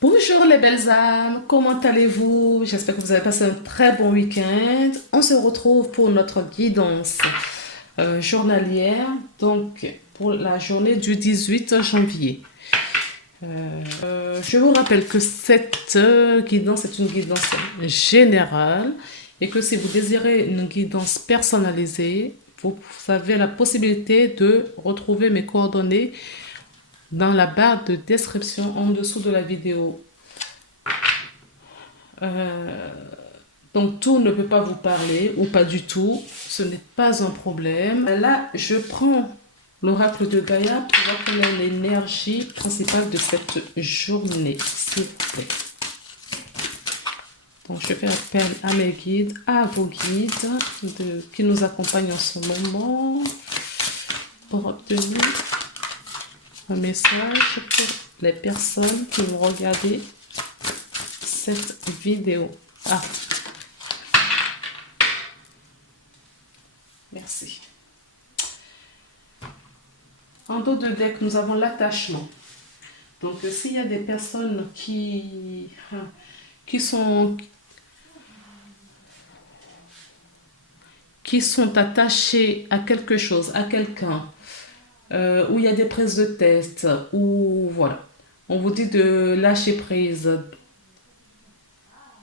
Bonjour les belles âmes, comment allez-vous? J'espère que vous avez passé un très bon week-end. On se retrouve pour notre guidance journalière, donc pour la journée du 18 janvier. Je vous rappelle que cette guidance est une guidance générale et que si vous désirez une guidance personnalisée, vous avez la possibilité de retrouver mes coordonnées dans la barre de description en dessous de la vidéo. Donc tout ne peut pas vous parler ou pas du tout, ce n'est pas un problème. Là, je prends l'oracle de Gaïa pour voir quelle est l'énergie principale de cette journée, s'il vous plaît. Donc je fais appel à mes guides, à vos guides qui nous accompagnent en ce moment pour obtenir un message pour les personnes qui vont regarder cette vidéo. Ah, merci. En dos de deck, nous avons l'attachement. Donc, s'il y a des personnes qui sont attachées à quelque chose, à quelqu'un, où il y a des prises de test, ou voilà, on vous dit de lâcher prise,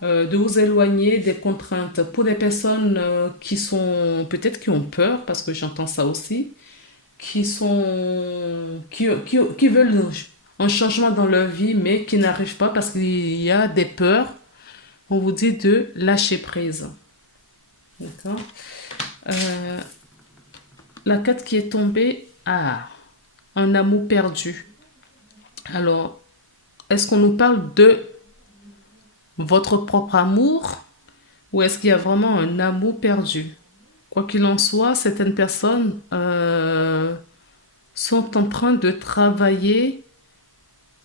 de vous éloigner des contraintes. Pour des personnes qui sont, peut-être qui ont peur, parce que j'entends ça aussi, qui veulent un changement dans leur vie, mais qui n'arrivent pas parce qu'il y a des peurs, on vous dit de lâcher prise. D'accord. La carte qui est tombée, un amour perdu. Alors, est-ce qu'on nous parle de votre propre amour ou est-ce qu'il y a vraiment un amour perdu? Quoi qu'il en soit, certaines personnes sont en train de travailler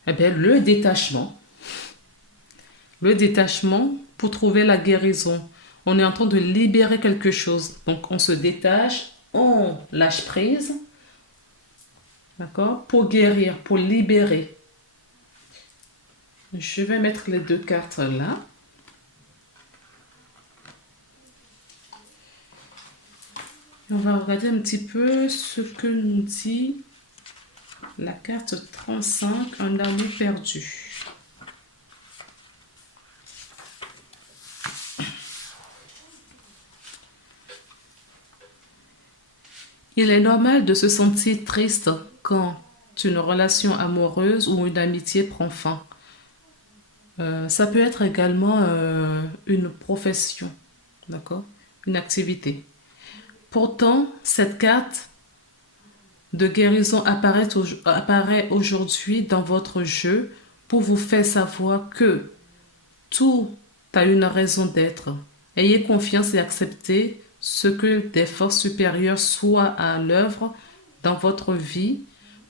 le détachement. Le détachement pour trouver la guérison. On est en train de libérer quelque chose. Donc, on se détache, on lâche prise, d'accord, pour guérir, pour libérer. Je vais mettre les deux cartes là. On va regarder un petit peu ce que nous dit la carte 35, un amour perdu. Il est normal de se sentir triste quand une relation amoureuse ou une amitié prend fin. Ça peut être également une profession, d'accord, une activité. Pourtant, cette carte de guérison apparaît aujourd'hui dans votre jeu pour vous faire savoir que tout a une raison d'être. Ayez confiance et acceptez ce que des forces supérieures soient à l'œuvre dans votre vie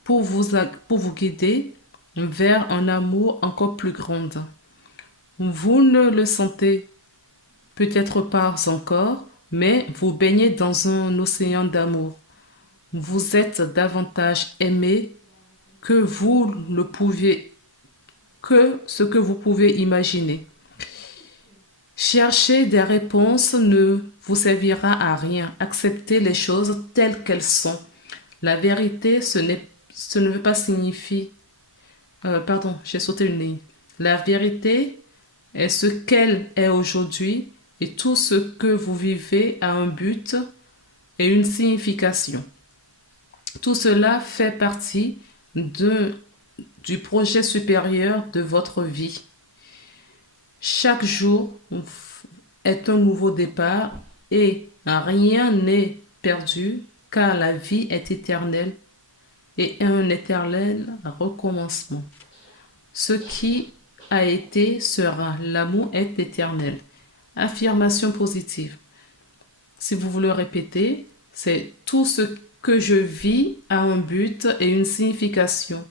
pour vous guider vers un amour encore plus grand. Vous ne le sentez peut-être pas encore, mais vous baignez dans un océan d'amour. Vous êtes davantage aimé que ce que vous pouvez imaginer. Chercher des réponses ne vous servira à rien. Acceptez les choses telles qu'elles sont. La vérité, ce ne veut pas signifier... pardon, j'ai sauté une ligne. La vérité est ce qu'elle est aujourd'hui et tout ce que vous vivez a un but et une signification. Tout cela fait partie du projet supérieur de votre vie. Chaque jour est un nouveau départ et rien n'est perdu car la vie est éternelle et un éternel recommencement. Ce qui a été sera. L'amour est éternel. Affirmation positive. Si vous voulez répéter, c'est tout ce que je vis a un but et une signification.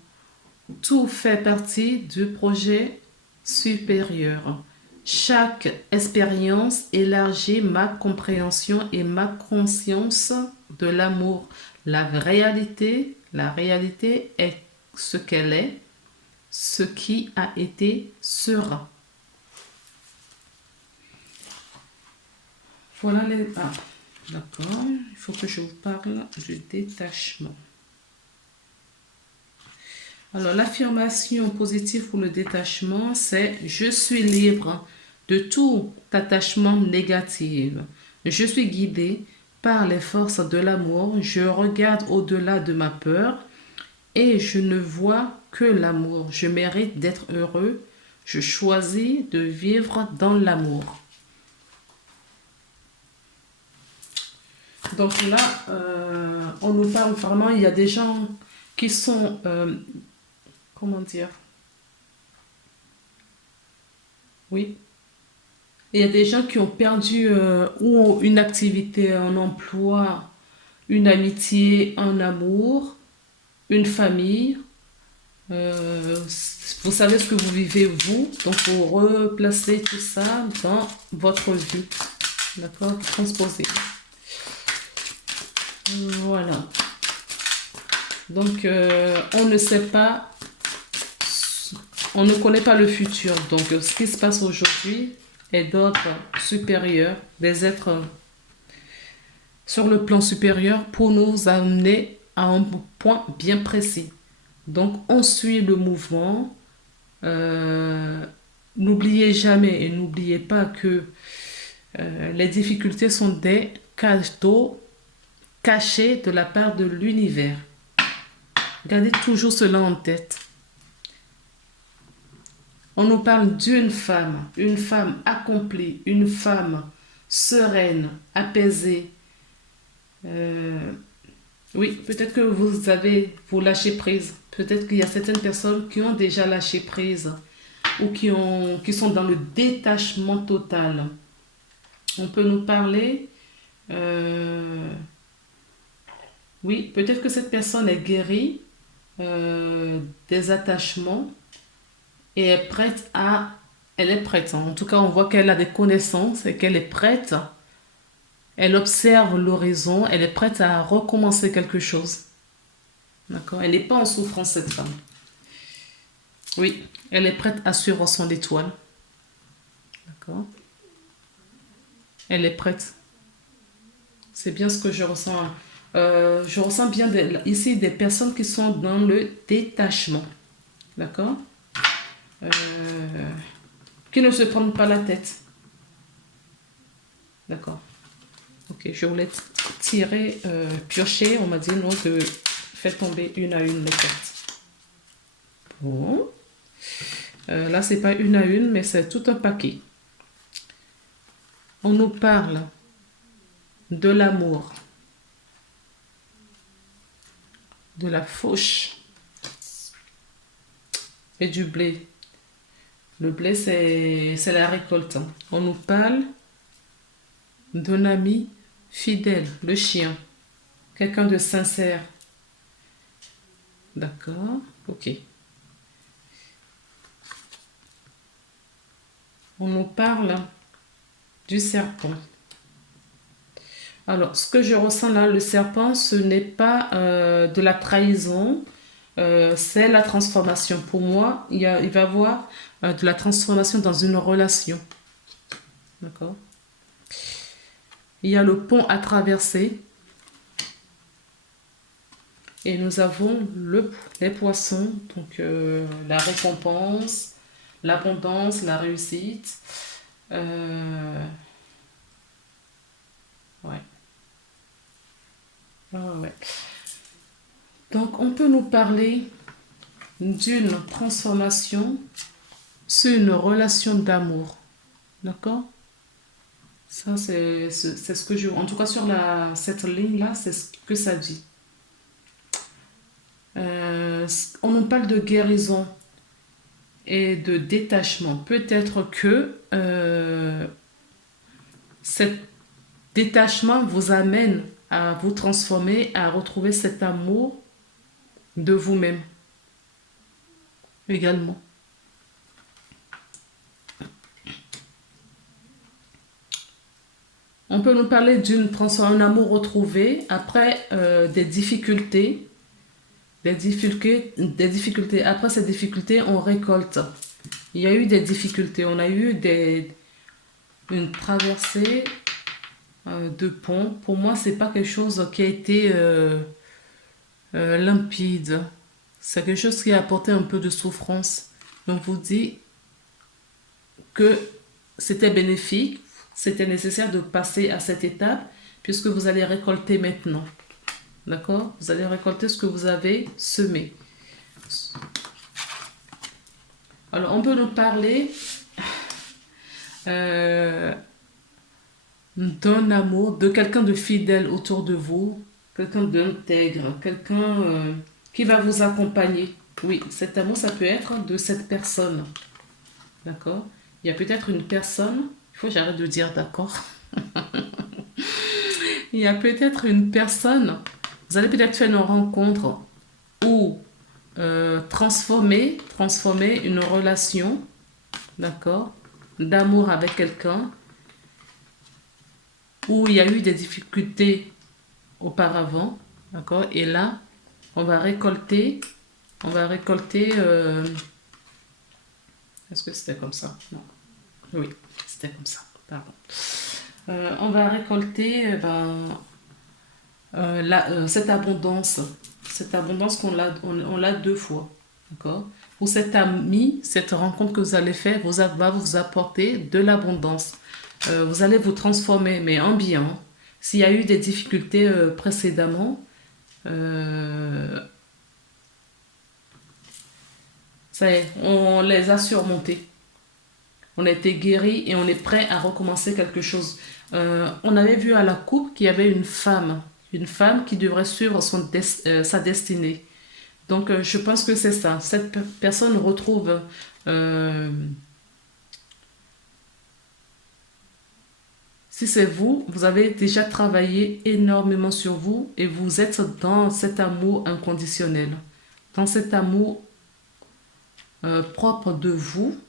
Tout fait partie du projet supérieur. Chaque expérience élargit ma compréhension et ma conscience de l'amour. La réalité est ce qu'elle est. ce qui a été sera. Voilà les... Ah, d'accord. Il faut que je vous parle du détachement. Alors, l'affirmation positive pour le détachement, c'est « Je suis libre de tout attachement négatif. Je suis guidé par les forces de l'amour. Je regarde au-delà de ma peur et je ne vois que l'amour. Je mérite d'être heureux. Je choisis de vivre dans l'amour. » Donc là, on nous parle vraiment, il y a des gens qui sont, comment dire, oui, il y a des gens qui ont perdu ou une activité, un emploi, une amitié, un amour, une famille. Vous savez ce que vous vivez vous, donc vous replacez tout ça dans votre vie, d'accord, transposez. Voilà. Donc, on ne sait pas, on ne connaît pas le futur. Donc, ce qui se passe aujourd'hui est d'ordre supérieur, des êtres sur le plan supérieur pour nous amener à un point bien précis. Donc, on suit le mouvement. N'oubliez jamais et n'oubliez pas que les difficultés sont des cadeaux cachés de la part de l'univers. Gardez toujours cela en tête. On nous parle d'une femme accomplie, une femme sereine, apaisée. Oui, peut-être que vous lâchez prise. Peut-être qu'il y a certaines personnes qui ont déjà lâché prise ou qui sont dans le détachement total. On peut nous parler... oui, peut-être que cette personne est guérie des attachements et est prête à... Elle est prête. En tout cas, on voit qu'elle a des connaissances et qu'elle est prête. Elle observe l'horizon. Elle est prête à recommencer quelque chose. D'accord? Elle n'est pas en souffrance, cette femme. Oui, elle est prête à suivre son étoile. D'accord? Elle est prête. C'est bien ce que je ressens. Je ressens bien ici des personnes qui sont dans le détachement. D'accord? Qui ne se prennent pas la tête. D'accord? Ok, je voulais tirer, piocher. On m'a dit non, que fais tomber une à une les cartes. Bon. Là, c'est pas une à une, mais c'est tout un paquet. On nous parle de l'amour, de la fauche et du blé. Le blé, c'est la récolte. On nous parle d'un ami fidèle, le chien. Quelqu'un de sincère. D'accord, ok. On nous parle du serpent. Alors, ce que je ressens là, le serpent, ce n'est pas de la trahison, c'est la transformation. Pour moi, il va y avoir de la transformation dans une relation. D'accord? Il y a le pont à traverser. Et nous avons les poissons, donc la récompense, l'abondance, la réussite. Ouais. Ouais. Donc, on peut nous parler d'une transformation sur une relation d'amour. D'accord? Ça, c'est ce que je... En tout cas, sur cette ligne-là, c'est ce que ça dit. On nous parle de guérison et de détachement. Peut-être que cet détachement vous amène à vous transformer, à retrouver cet amour de vous-même également. On peut nous parler d'un amour retrouvé après des difficultés, des difficultés. Après ces difficultés, on récolte. Il y a eu des difficultés. On a eu une traversée de pont. Pour moi, c'est pas quelque chose qui a été limpide. C'est quelque chose qui a apporté un peu de souffrance. Donc, vous dit que c'était bénéfique, c'était nécessaire de passer à cette étape, puisque vous allez récolter maintenant. D'accord? Vous allez récolter ce que vous avez semé. Alors, on peut nous parler d'un amour, de quelqu'un de fidèle autour de vous, quelqu'un d'intègre, quelqu'un qui va vous accompagner. Oui, cet amour, ça peut être de cette personne. D'accord? Il y a peut-être une personne, il faut que j'arrête de dire d'accord. Il y a peut-être une personne, vous allez peut-être faire une rencontre ou transformer une relation, d'accord, d'amour avec quelqu'un, où il y a eu des difficultés auparavant, d'accord, et là, on va récolter, est-ce que c'était comme ça? Non. Oui, c'était comme ça, pardon. On va récolter cette abondance on l'a deux fois, d'accord? Pour cet ami, cette rencontre que vous allez faire va vous apporter de l'abondance. Vous allez vous transformer, mais en bien. S'il y a eu des difficultés précédemment, ça y est, on les a surmontées. On a été guéri et on est prêt à recommencer quelque chose. On avait vu à la coupe qu'il y avait une femme qui devrait suivre sa destinée. Donc, je pense que c'est ça. Cette personne retrouve si c'est vous, vous avez déjà travaillé énormément sur vous et vous êtes dans cet amour inconditionnel, dans cet amour propre de vous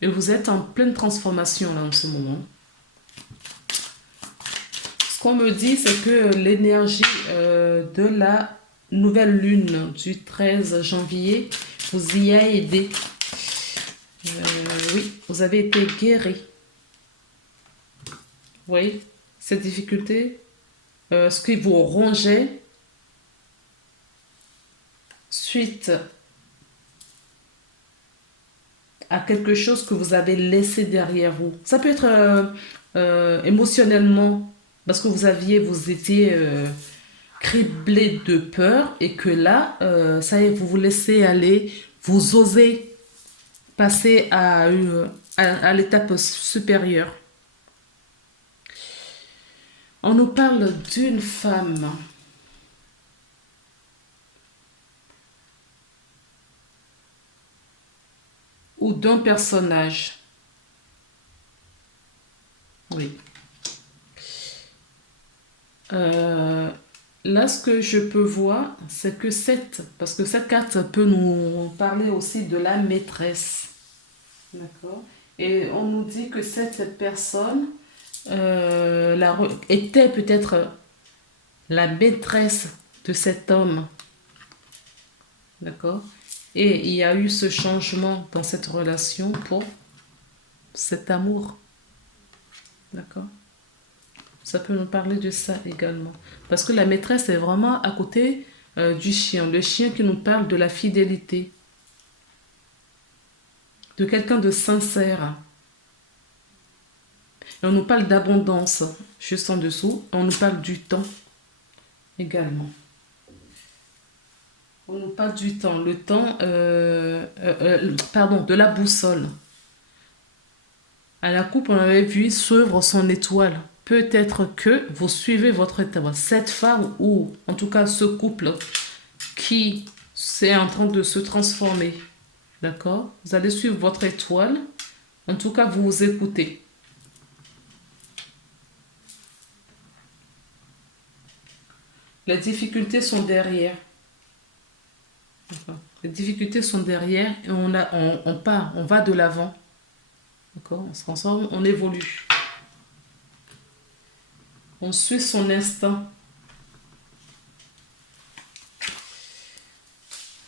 et vous êtes en pleine transformation là en ce moment. Ce qu'on me dit, c'est que l'énergie de la nouvelle lune du 13 janvier vous y a aidé. Oui, vous avez été guéri. Vous voyez, cette difficulté, ce qui vous rongeait suite à quelque chose que vous avez laissé derrière vous. Ça peut être émotionnellement, parce que vous étiez criblé de peur et que là, ça y est, vous vous laissez aller, vous osez passer à l'étape supérieure. On nous parle d'une femme. Ou d'un personnage. Oui. Là, ce que je peux voir, c'est que parce que cette carte peut nous parler aussi de la maîtresse. D'accord? Et on nous dit que cette personne était peut-être la maîtresse de cet homme. D'accord? Et il y a eu ce changement dans cette relation pour cet amour. D'accord? Ça peut nous parler de ça également. Parce que la maîtresse est vraiment à côté du chien. Le chien qui nous parle de la fidélité. De quelqu'un de sincère. Et on nous parle d'abondance, juste en dessous. On nous parle du temps également. On nous parle du temps. Le temps, de la boussole. À la coupe, on avait vu suivre son étoile. Peut-être que vous suivez votre étoile. Cette femme ou en tout cas ce couple qui est en train de se transformer. D'accord? Vous allez suivre votre étoile. En tout cas, vous vous écoutez. Les difficultés sont derrière. Les difficultés sont derrière et on part, on va de l'avant. D'accord? On se transforme, on évolue. On suit son instinct.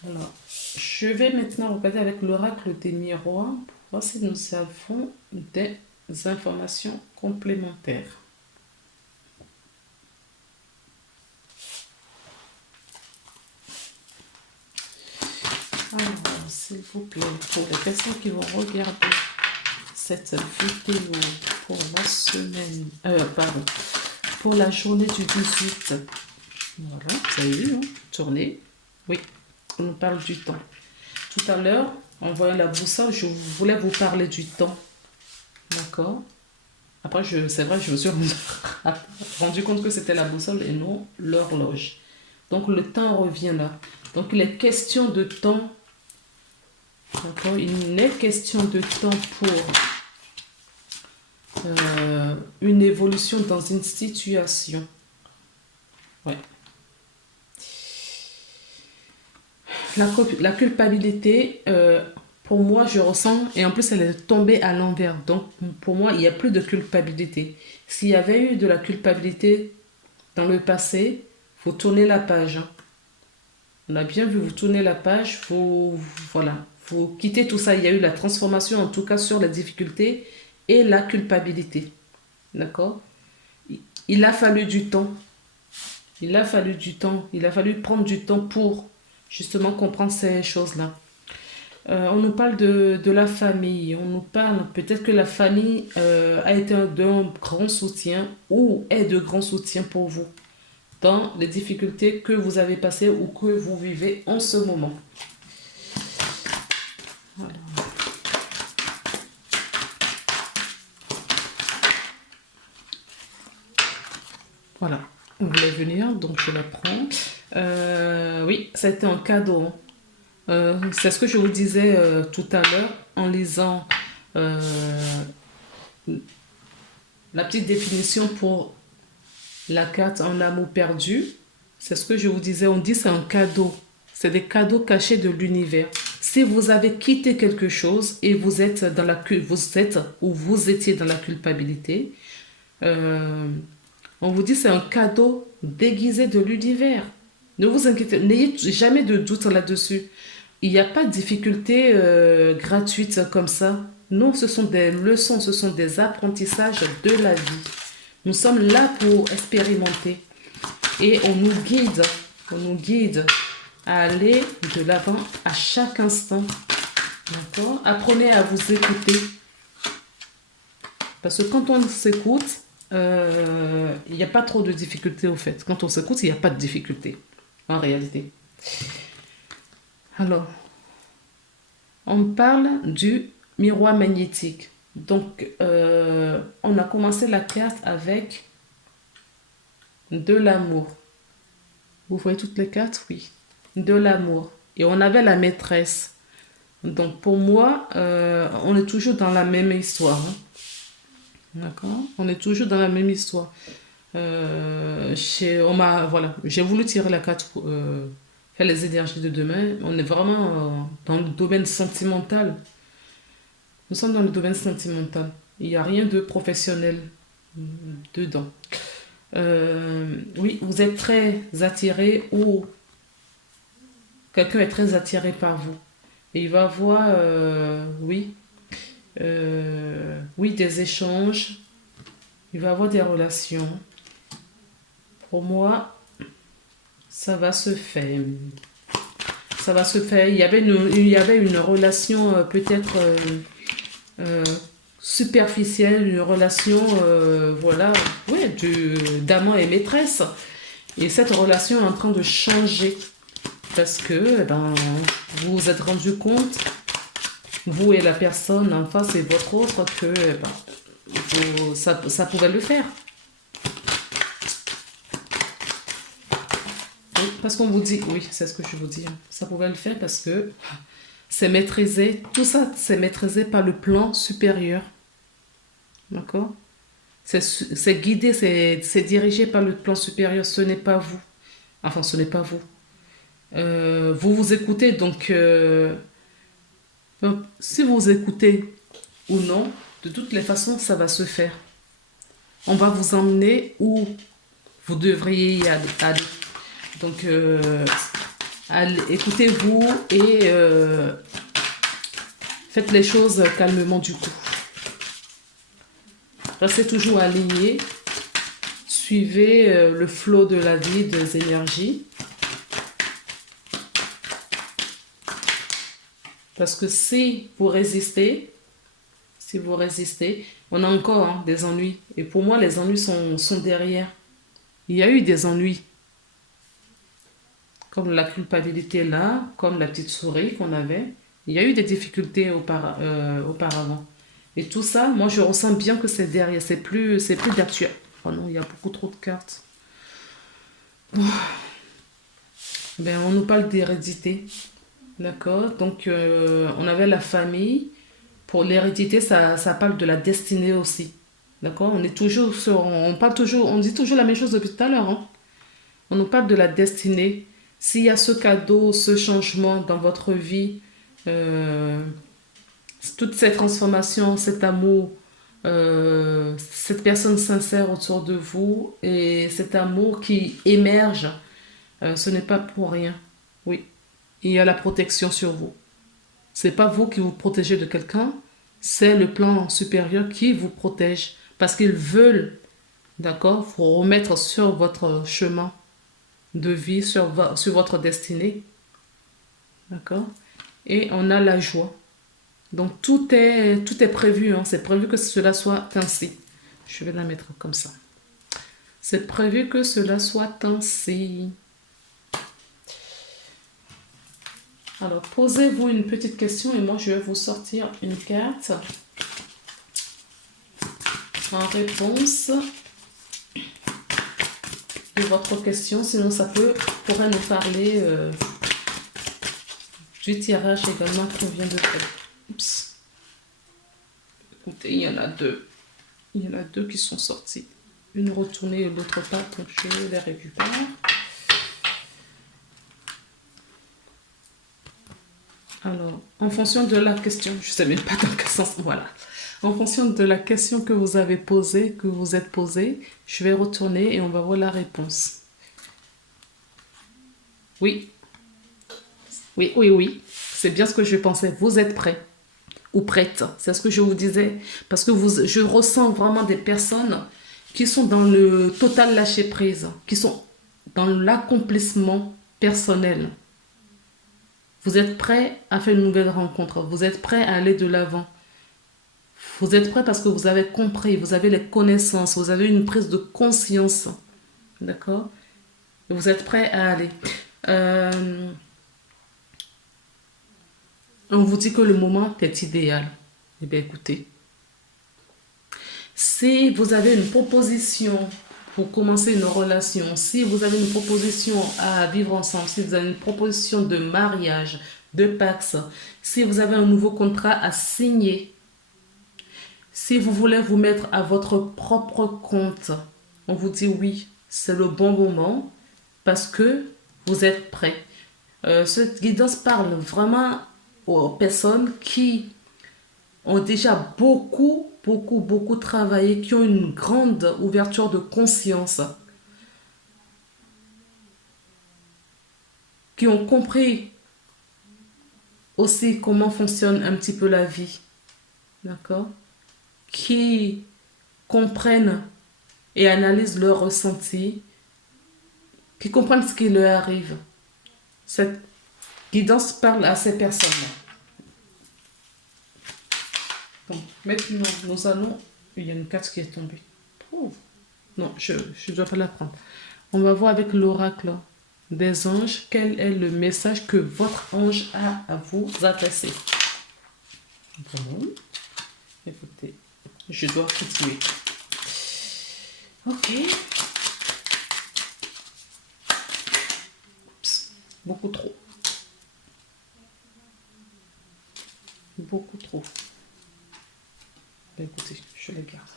Alors, je vais maintenant regarder avec l'oracle des miroirs pour voir si nous avons des informations complémentaires. Alors, s'il vous plaît, pour les personnes qui vont regarder cette vidéo pour la semaine, pardon, pour la journée du 18, voilà, vous avez vu, hein, tournée, oui, on nous parle du temps. Tout à l'heure, en voyant la boussole, je voulais vous parler du temps, d'accord? Après, c'est vrai, je me suis rendu compte que c'était la boussole et non l'horloge. Donc, le temps revient là. Donc, il est question de temps. D'accord? Il est question de temps pour une évolution dans une situation. Ouais. La culpabilité, pour moi, je ressens, et en plus, elle est tombée à l'envers. Donc, pour moi, il n'y a plus de culpabilité. S'il y avait eu de la culpabilité dans le passé, vous tournez la page. Hein. On a bien vu, vous tournez la page, voilà, vous quittez tout ça. Il y a eu la transformation, en tout cas, sur les difficultés et la culpabilité. D'accord? Il a fallu du temps. Il a fallu du temps. Il a fallu prendre du temps pour justement comprendre ces choses-là. On nous parle de la famille. On nous parle peut-être que la famille a été d'un grand soutien ou est de grand soutien pour vous dans les difficultés que vous avez passées ou que vous vivez en ce moment. Voilà. Voilà. On voulait venir, donc je la prends. Oui, ça a été un cadeau. C'est ce que je vous disais tout à l'heure en lisant la petite définition pour la carte en amour perdu. C'est ce que je vous disais, on dit c'est un cadeau. C'est des cadeaux cachés de l'univers. Si vous avez quitté quelque chose et vous êtes ou vous étiez dans la culpabilité, on vous dit c'est un cadeau déguisé de l'univers. Ne vous inquiétez, n'ayez jamais de doute là-dessus. Il n'y a pas de difficulté gratuite comme ça. Non, ce sont des leçons, ce sont des apprentissages de la vie. Nous sommes là pour expérimenter et on nous guide à aller de l'avant à chaque instant. D'accord? Apprenez à vous écouter. Parce que quand on s'écoute, il n'y a pas trop de difficultés au fait. Quand on s'écoute, il n'y a pas de difficulté en réalité. Alors, on parle du miroir magnétique. Donc, on a commencé la carte avec de l'amour. Vous voyez toutes les cartes? Oui. De l'amour. Et on avait la maîtresse. Donc, pour moi, on est toujours dans la même histoire. Hein. D'accord? On est toujours dans la même histoire. Voilà, j'ai voulu tirer la carte pour faire les énergies de demain. On est vraiment dans le domaine sentimental. Nous sommes dans le domaine sentimental. Il n'y a rien de professionnel dedans. Oui, vous êtes très attiré ou quelqu'un est très attiré par vous. Et il va avoir, oui, des échanges. Il va avoir des relations. Pour moi, ça va se faire. Ça va se faire. Il y avait une relation peut-être superficielle, une relation, voilà, ouais, d'amant et maîtresse. Et cette relation est en train de changer parce que vous vous êtes rendu compte, vous et la personne en face et votre autre, que ça pouvait le faire. Oui, parce qu'on vous dit, oui, c'est ce que je vous dis, ça pouvait le faire parce que c'est maîtrisé, tout ça c'est maîtrisé par le plan supérieur. D'accord? C'est guidé, c'est dirigé par le plan supérieur, ce n'est pas vous. Enfin, ce n'est pas vous. Vous vous écoutez, donc si vous écoutez ou non, de toutes les façons, ça va se faire. On va vous emmener où vous devriez y aller. Donc, Écoutez-vous et faites les choses calmement du coup. Restez toujours aligné. Suivez le flot de la vie, des énergies. Parce que si vous résistez, on a encore hein, des ennuis. Et pour moi, les ennuis sont derrière. Il y a eu des ennuis. Comme la culpabilité là, comme la petite souris qu'on avait. Il y a eu des difficultés auparavant. Et tout ça, moi, je ressens bien que c'est derrière. C'est plus d'actuel. Oh non, il y a beaucoup trop de cartes. Ben, on nous parle d'hérédité. D'accord? Donc, on avait la famille. Pour l'hérédité, ça parle de la destinée aussi. D'accord? On est toujours on dit toujours la même chose depuis tout à l'heure. Hein? On nous parle de la destinée. S'il y a ce cadeau, ce changement dans votre vie, euh, toutes ces transformations, cet amour, cette personne sincère autour de vous et cet amour qui émerge, ce n'est pas pour rien. Oui, il y a la protection sur vous. C'est pas vous qui vous protégez de quelqu'un, c'est le plan supérieur qui vous protège parce qu'ils veulent, d'accord, vous remettre sur votre chemin de vie, sur votre destinée, d'accord. Et on a la joie. Donc tout est prévu, hein. C'est prévu que cela soit ainsi. Je vais la mettre comme ça. C'est prévu que cela soit ainsi. Alors, posez-vous une petite question et moi, je vais vous sortir une carte en réponse de votre question. Sinon, ça pourrait nous parler du tirage également qu'on vient de faire. Oups. Écoutez, il y en a deux. Il y en a deux qui sont sortis. Une retournée et l'autre pas, donc je les récupère. Alors, en fonction de la question, je ne sais même pas dans quel sens, voilà. En fonction de la question que vous avez posée, que vous êtes posée, je vais retourner et on va voir la réponse. Oui. Oui, oui, oui. C'est bien ce que je pensais. Vous êtes prêts ou prête. C'est ce que je vous disais. Parce que je ressens vraiment des personnes qui sont dans le total lâcher-prise, qui sont dans l'accomplissement personnel. Vous êtes prêts à faire une nouvelle rencontre. Vous êtes prêts à aller de l'avant. Vous êtes prêts parce que vous avez compris, vous avez les connaissances, vous avez une prise de conscience. D'accord? Vous êtes prêts à aller. On vous dit que le moment est idéal. Eh bien, écoutez. Si vous avez une proposition pour commencer une relation, si vous avez une proposition à vivre ensemble, si vous avez une proposition de mariage, de pax, si vous avez un nouveau contrat à signer, si vous voulez vous mettre à votre propre compte, on vous dit oui, c'est le bon moment parce que vous êtes prêts. Cette guidance parle vraiment aux personnes qui ont déjà beaucoup travaillé, qui ont une grande ouverture de conscience, qui ont compris aussi comment fonctionne un petit peu la vie, d'accord? Qui comprennent et analysent leurs ressentis, qui comprennent ce qui leur arrive. Cette guidance parle à ces personnes-là. Donc, maintenant, nous allons... Il y a une carte qui est tombée. Oh. Non, je ne dois pas la prendre. On va voir avec l'oracle des anges quel est le message que votre ange a à vous adresser. Bon. Écoutez, je dois continuer. Ok. Oups. Beaucoup trop. Beaucoup trop. Écoutez, je les garde.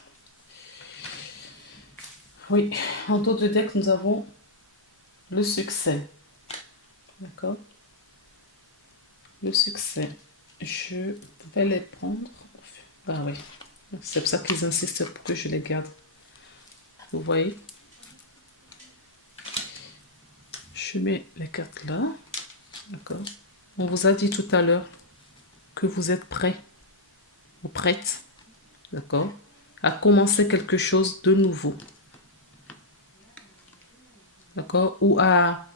Oui, en taux de deck, nous avons le succès. D'accord? Le succès. Je vais les prendre. Ah oui, c'est pour ça qu'ils insistent pour que je les garde. Vous voyez? Je mets les cartes là. D'accord? On vous a dit tout à l'heure que vous êtes prêt ou prête, d'accord, à commencer quelque chose de nouveau. D'accord? Ou à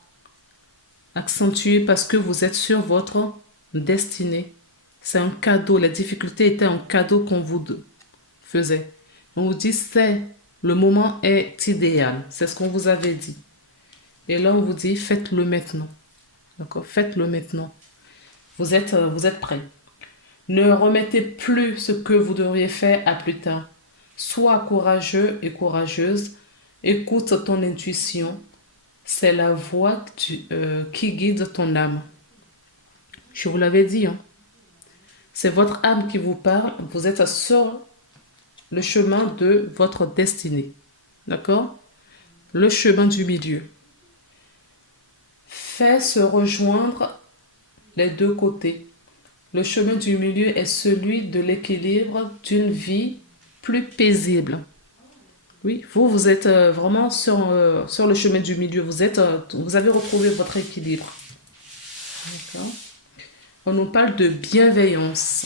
accentuer parce que vous êtes sur votre destinée. C'est un cadeau. La difficulté était un cadeau qu'on vous faisait. On vous dit, le moment est idéal. C'est ce qu'on vous avait dit. Et là, on vous dit, faites-le maintenant. D'accord? Faites-le maintenant. Vous êtes prêt. Ne remettez plus ce que vous devriez faire à plus tard. Sois courageux et courageuse. Écoute ton intuition. C'est la voix qui guide ton âme. Je vous l'avais dit, hein. C'est votre âme qui vous parle. Vous êtes sur le chemin de votre destinée. D'accord? Le chemin du milieu. Fais se rejoindre les deux côtés. Le chemin du milieu est celui de l'équilibre d'une vie plus paisible. Oui, vous êtes vraiment sur le chemin du milieu. Vous avez retrouvé votre équilibre. D'accord? On nous parle de bienveillance.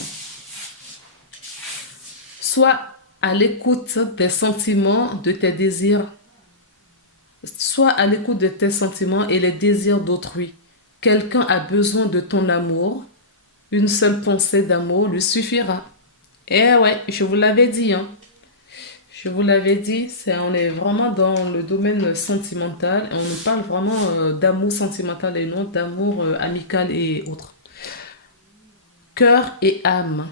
Sois à l'écoute des sentiments, de tes désirs. Sois à l'écoute de tes sentiments et les désirs d'autrui. Quelqu'un a besoin de ton amour. Une seule pensée d'amour lui suffira. Eh ouais, je vous l'avais dit, hein. Je vous l'avais dit, on est vraiment dans le domaine sentimental. On nous parle vraiment d'amour sentimental et non d'amour amical et autres. Cœur et âme.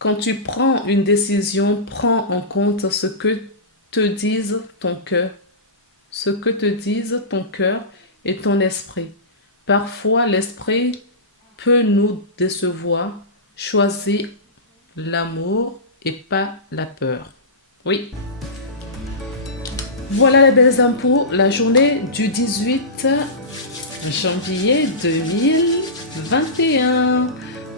Quand tu prends une décision, prends en compte ce que te disent ton cœur. Ce que te disent ton cœur et ton esprit. Parfois, l'esprit peut nous décevoir. Choisis l'amour et pas la peur. Oui. Voilà les belles âmes pour la journée du 18 janvier 2021.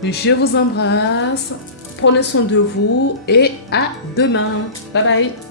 Je vous embrasse. Prenez soin de vous et à demain. Bye bye.